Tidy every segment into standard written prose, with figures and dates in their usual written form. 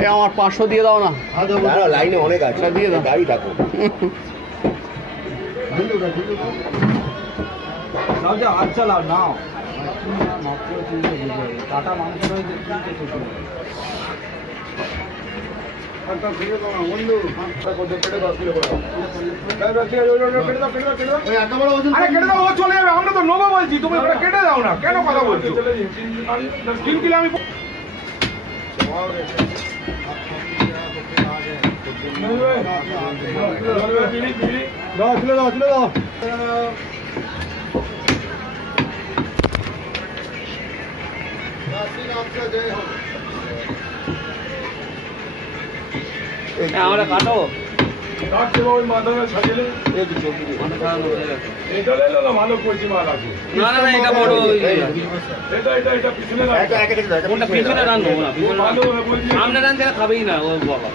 এই আমার 500 দিয়ে দাও না। দাঁড়াও, লাইনে অনেক আছে, দিয়ে দাও। গাড়ি থাকো। আচ্ছা লাও নাও টাটা মাংস চলে যাবে, আমরা তো নেবো বলছি, তুমি ওটা কেটে দাও না, কেন কথা বলছো? 3 কিলো আমি দাও, তুলে দাও, তুলে দাও। আমরা কাটো কাটছে ওই মাথাটা সাজিয়ে এটা লেলো না, ভালো কচি মাল আছে। না না না, এটা বড় এটা পিছনে রাখ। কোনটা পিছনে রাখবো না, পিছনে ভালো বলছি। সামনে রাখতে খাবেই না ও বাবা।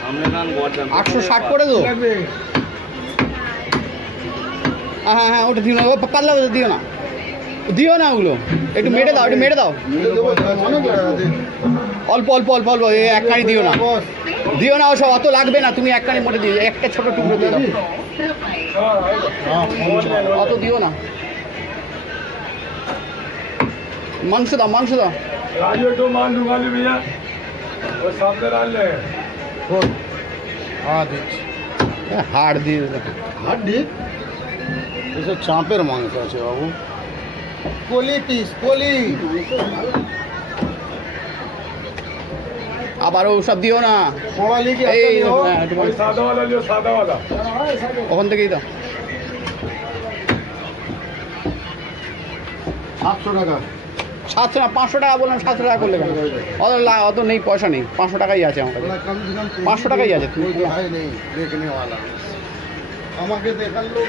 সামনে রান গড় 860 করে দো। হ্যাঁ হ্যাঁ, ওটা দিও না, ও পাতলা দিও না, দিও না ওগুলো, একটু মেরে দাও, একটু মেরে দাও, অল্প অল্প অল্প অল্প, এক কানি দিও না, দিও না, ওসব অত লাগবে না, তুমি এক কানি মোটে দিও, একটা ছোট টুকরো দিয়ে দাও, অত দিও না। মাংস দাও, মাংস দাও। राजू तो मान दूंगा ली भैया, वो सामने डाल ले। হাড় দিয়ে হাড্ডি এসব চাপের মাংস আছে বাবু, কলি পিস, কলি। আবার ওসব দিও না, মোবাইলে কি এই আপনার একটু वही सादा वाला लियो, सादा वाला। ওখান থেকেই দাও। 700 টাকা। 700 না, 500 টাকা বললাম, 700 টাকা করলে কেন? অত নেই, পয়সা নেই, 500 টাকাই আছে আমার কাছে। थोड़ा कम से कम 500 টাকাই আছে। कोई तो है नहीं देखने वाला, আমাকে দেখার লোক